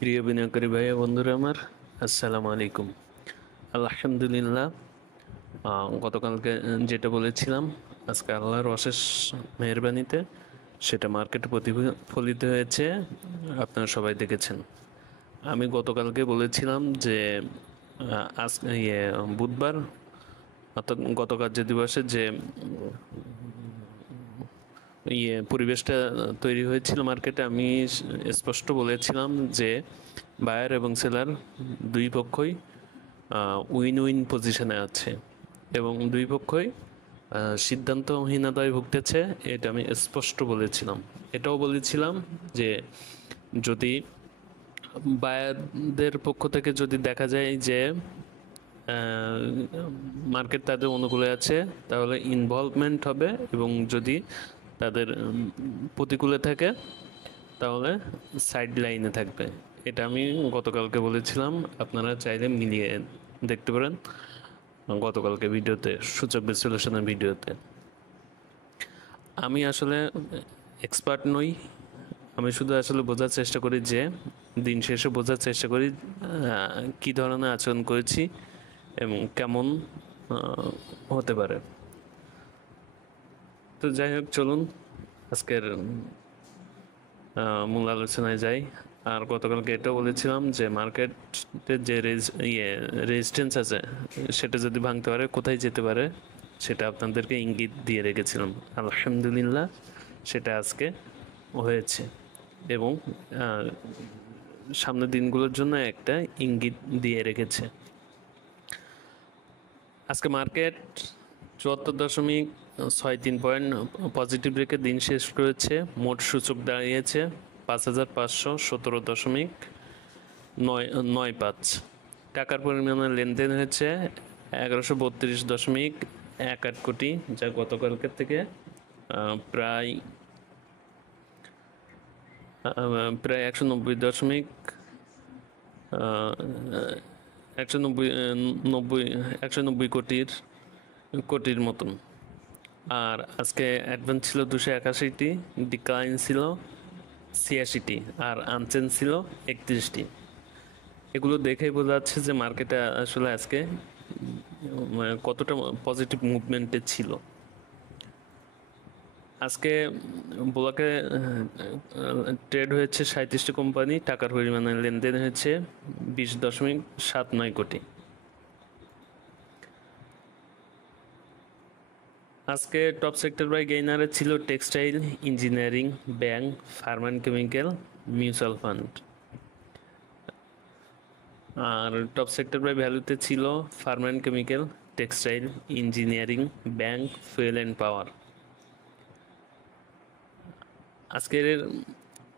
প্রিয় বিনিয়োগকারী ভাই বন্ধুরা আমার, আসসালামু আলাইকুম। আলহামদুলিল্লাহ। গতকালকে যেটা বলেছিলাম, আজকে আল্লাহর অশেষ মেহেরবানিতে সেটা মার্কেটে প্রতিফলিত হয়েছে। আপনারা সবাই দেখেছেন। আমি গতকালকে বলেছিলাম যে আজ বুধবার, অর্থাৎ গত কার্য দিবসে যে পরিবেশটা তৈরি হয়েছিল মার্কেটে, আমি স্পষ্ট বলেছিলাম যে বায়ার এবং সেলার দুই পক্ষই উইন উইন পজিশনে আছে এবং দুই পক্ষই সিদ্ধান্তহীনতায় ভুগতেছে। এটা আমি স্পষ্ট বলেছিলাম। এটাও বলেছিলাম যে যদি বায়ারদের পক্ষ থেকে যদি দেখা যায় যে মার্কেট তাদের অনুকূলে আছে, তাহলে ইনভলভমেন্ট হবে, এবং যদি তাদের প্রতিকূলে থাকে তাহলে সাইড লাইনে থাকবে। এটা আমি গতকালকে বলেছিলাম। আপনারা চাইলে মিলিয়ে দেখতে পারেন গতকালকে ভিডিওতে, সূচক বিশ্লেষণের ভিডিওতে। আমি আসলে এক্সপার্ট নই। আমি শুধু আসলে বোঝার চেষ্টা করি যে দিন শেষে বোঝার চেষ্টা করি কী ধরনের আচরণ করেছি এবং কেমন হতে পারে। তো যাই হোক, চলুন আজকের মূল আলোচনায় যাই। আর গতকালকে এটাও বলেছিলাম যে মার্কেটের যে রেজিস্ট্যান্স আছে সেটা যদি ভাঙতে পারে কোথায় যেতে পারে সেটা আপনাদেরকে ইঙ্গিত দিয়ে রেখেছিলাম। আলহামদুলিল্লাহ, সেটা আজকে হয়েছে এবং সামনের দিনগুলোর জন্য একটা ইঙ্গিত দিয়ে রেখেছে। আজকে মার্কেট 74.63 পয়েন্ট পজিটিভ রেখে দিন শেষ করেছে। মোট সূচক দাঁড়িয়েছে 5,517.95। টাকার পরিমাণে লেনদেন হয়েছে 1132.18 কোটি, যা গতকালকের থেকে প্রায় 190 কোটির মতন। আর আজকে অ্যাডভান্স ছিল 281টি, ডিক্লাইন ছিল 86টি, আর আনচেঞ্জ ছিল 31টি। এগুলো দেখেই বোঝা যাচ্ছে যে মার্কেটে আসলে আজকে কতটা পজিটিভ মুভমেন্টে ছিল। আজকে ব্লকে ট্রেড হয়েছে 37টি কোম্পানি, টাকার পরিমাণে লেনদেন হয়েছে 20.79 কোটি। আজকে টপ সেক্টর বাই গেইনারে ছিল textile, engineering, bank, pharma and chemical, mutual fund. আর টপ সেক্টর বাই ভ্যালুতে ছিল pharma and chemical, textile, engineering, bank, fuel and power.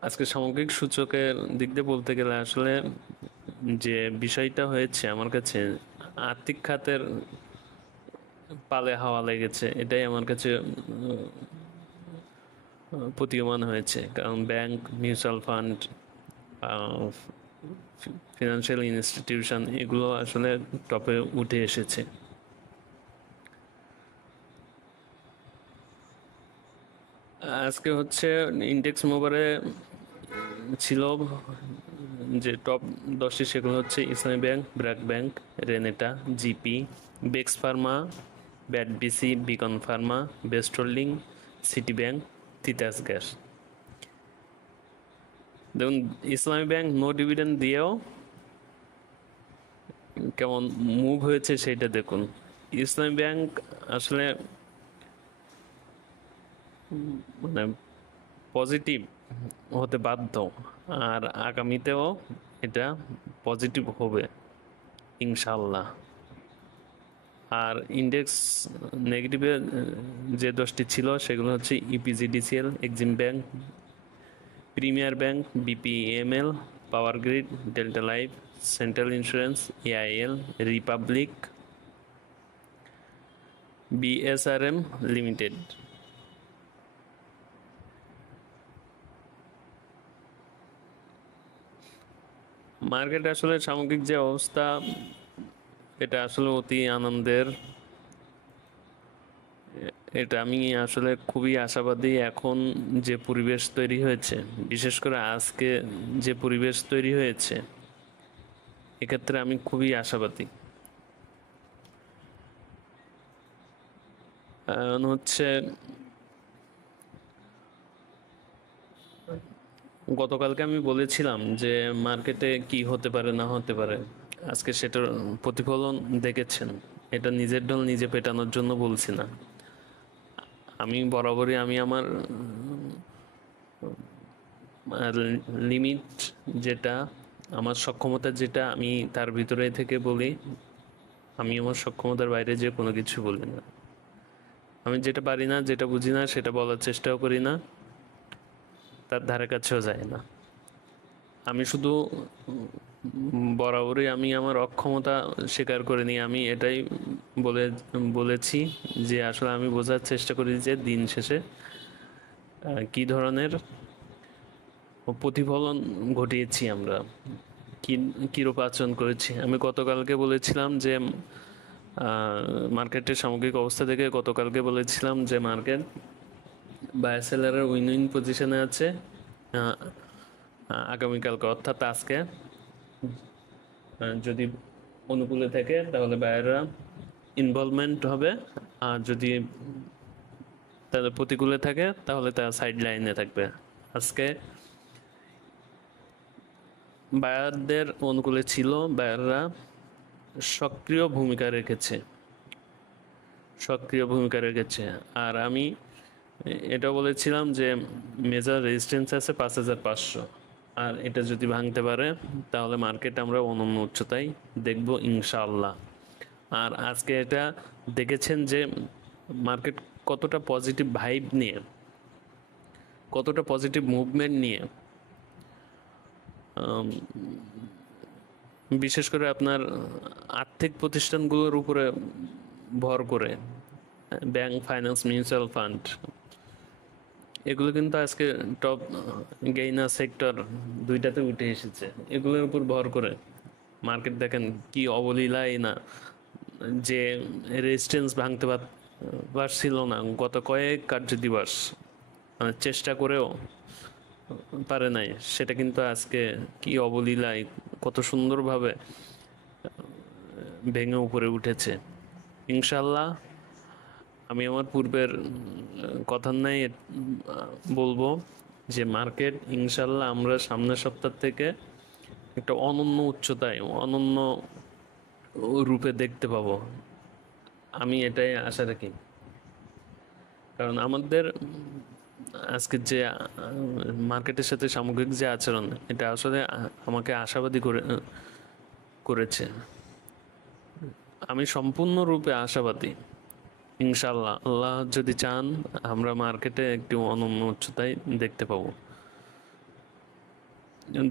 আজকের সামগ্রিক সূচকের দিক দিয়ে বলতে গেলে আসলে যে বিষয়টা হয়েছে, আমার কাছে আর্থিক খাতের পালে হাওয়া লেগেছে, এটাই আমার কাছে প্রতীয়মান হয়েছে। কারণ bank, mutual fund, financial institution, এগুলো আসলে টপে উঠে এসেছে। আজকে হচ্ছে ইন্ডেক্স মোবারে ছিল যে টপ 10টি, সেগুলো হচ্ছে Islami bank, BRAC bank, Renata, GP, Bex pharma, BAT BC, Beacon pharma, best holding, city bank, Titas gas. দেখুন, ইসলামী ব্যাংক নো ডিভিডেন্ড দিয়েও কেমন মুভ হয়েছে সেইটা দেখুন। ইসলামী ব্যাংক আসলে মানে পজিটিভ হতে বাধ্য, আর আগামীতেও এটা পজিটিভ হবে ইনশাল্লাহ। আর ইন্ডেক্স নেগেটিভে যে 10টি ছিল সেগুলো হচ্ছে EPGDCL, Exim bank, premier bank, BPML, power grid, delta life, central insurance, AIL, republic, BSRM limited. Market আসলে সামগ্রিক যে অবস্থা, এটা আসলে অতি আনন্দের এটা আমি আসলে খুবই আশাবাদী। এখন যে পরিবেশ তৈরি হয়েছে, বিশেষ করে আজকে যে পরিবেশ তৈরি হয়েছে, এক্ষেত্রে আমি খুবই আশাবাদী। কারণ হচ্ছে গতকালকে আমি বলেছিলাম যে মার্কেটে কি হতে পারে না হতে পারে, আজকে সেটার প্রতিফলন দেখেছেন। এটা নিজের ঢোল নিজে পেটানোর জন্য বলছি না। আমি বরাবরই আমি আমার লিমিট যেটা, আমার সক্ষমতা যেটা, আমি তার ভিতরে থেকে বলি। আমি আমার সক্ষমতার বাইরে যে কোনো কিছু বলি না। আমি যেটা পারি না, যেটা বুঝি না, সেটা বলার চেষ্টাও করি না, তার ধারে কাছেও যায় না। আমি শুধু বরাবরই আমি আমার অক্ষমতা স্বীকার করে নিই। আমি এটাই বলেছি যে আসলে আমি বোঝার চেষ্টা করি যে দিন শেষে কী ধরনের প্রতিফলন ঘটিয়েছি আমরা, কীরূপ আচরণ করেছি। আমি গতকালকে বলেছিলাম যে মার্কেটের সামগ্রিক অবস্থা থেকে গতকালকে বলেছিলাম যে মার্কেট বায়ার সেলারের উইন উইন পজিশনে আছে। আগামীকালকে অর্থাৎ আজকে যদি অনুকূলে থাকে তাহলে বায়াররা ইনভলভমেন্ট হবে, আর যদি তাদের প্রতিকূলে থাকে তাহলে তারা সাইড লাইনে থাকবে। আজকে বায়ারদের অনুকূলে ছিল, বায়াররা সক্রিয় ভূমিকা রেখেছে। আর আমি এটা বলেছিলাম যে মেজর রেজিস্ট্যান্স আছে 5,500, আর এটা যদি ভাঙতে পারে তাহলে মার্কেট আমরা অনন্য উচ্চতায় দেখব ইনশাআল্লাহ। আর আজকে এটা দেখেছেন যে মার্কেট কতটা পজিটিভ ভাইব নিয়ে, কতটা পজিটিভ মুভমেন্ট নিয়ে, বিশেষ করে আপনার আর্থিক প্রতিষ্ঠানগুলোর উপরে ভর করে, ব্যাংক, ফাইন্যান্স, মিউচুয়াল ফান্ড, এগুলো কিন্তু আজকে টপ গেইনার সেক্টর দুইটাতে উঠে এসেছে। এগুলোর উপর ভর করে মার্কেট দেখেন কি অবলীলায় না, যে রেজিস্ট্যান্স ভাঙতে পারছিল না গত কয়েক কার্য দিবস, মানে চেষ্টা করেও পারে নাই, সেটা কিন্তু আজকে কি অবলীলায় কত সুন্দরভাবে ভেঙে উপরে উঠেছে। ইনশাল্লাহ আমি আমার পূর্বের কথার নাই বলবো যে মার্কেট ইনশাল্লাহ আমরা সামনের সপ্তাহ থেকে একটা অনন্য উচ্চতায়, অনন্য রূপে দেখতে পাবো। আমি এটাই আশা রাখি। কারণ আমাদের আজকের যে মার্কেটের সাথে সামগ্রিক যে আচরণ, এটা আসলে আমাকে আশাবাদী করেছে। আমি সম্পূর্ণরূপে আশাবাদী। ইনশাল্লাহ আল্লাহ যদি চান আমরা মার্কেটে একটি অনন্য উচ্চতায় দেখতে পাবো।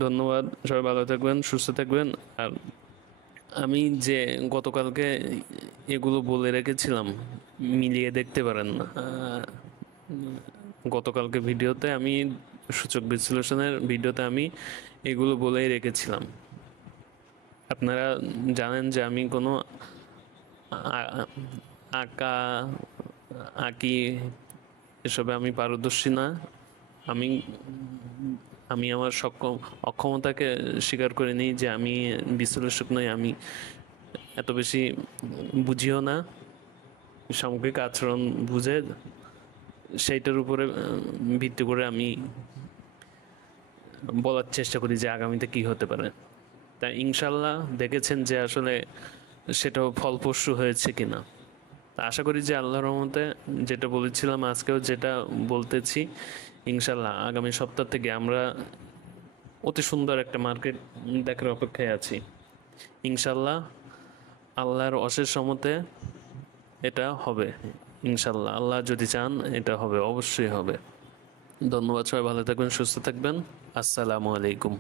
ধন্যবাদ, সবাই ভালো থাকবেন, সুস্থ থাকবেন। আর আমি যে গতকালকে এগুলো বলে রেখেছিলাম, মিলিয়ে দেখতে পারেন না। গতকালকে ভিডিওতে আমি সূচক বিশ্লেষণের ভিডিওতে আমি এগুলো বলেই রেখেছিলাম। আপনারা জানেন যে আমি কোনো আঁকি এসবে আমি পারদর্শী না। আমি আমার অক্ষমতাকে স্বীকার করে নিই যে আমি বিশ্লেষক নই, আমি এত বেশি বুঝিও না। সামগ্রিক আচরণ বুঝে সেইটার উপরে ভিত্তি করে আমি বলার চেষ্টা করি যে আগামীতে কি হতে পারে। তাই ইনশাল্লাহ দেখেছেন যে আসলে সেটাও ফলপ্রসূ হয়েছে কিনা। তা আশা করি যে আল্লাহর রহমতে যেটা বলেছিলাম আজকেও যেটা বলতেছি, ইনশাল্লাহ আগামী সপ্তাহ থেকে আমরা অতি সুন্দর একটা মার্কেট দেখার অপেক্ষায় আছি। ইনশাল্লাহ আল্লাহর অশেষ রহমতে এটা হবে। ইনশাল্লাহ আল্লাহ যদি চান এটা হবে, অবশ্যই হবে। ধন্যবাদ, সবাই ভালো থাকবেন, সুস্থ থাকবেন। আসসালামু আলাইকুম।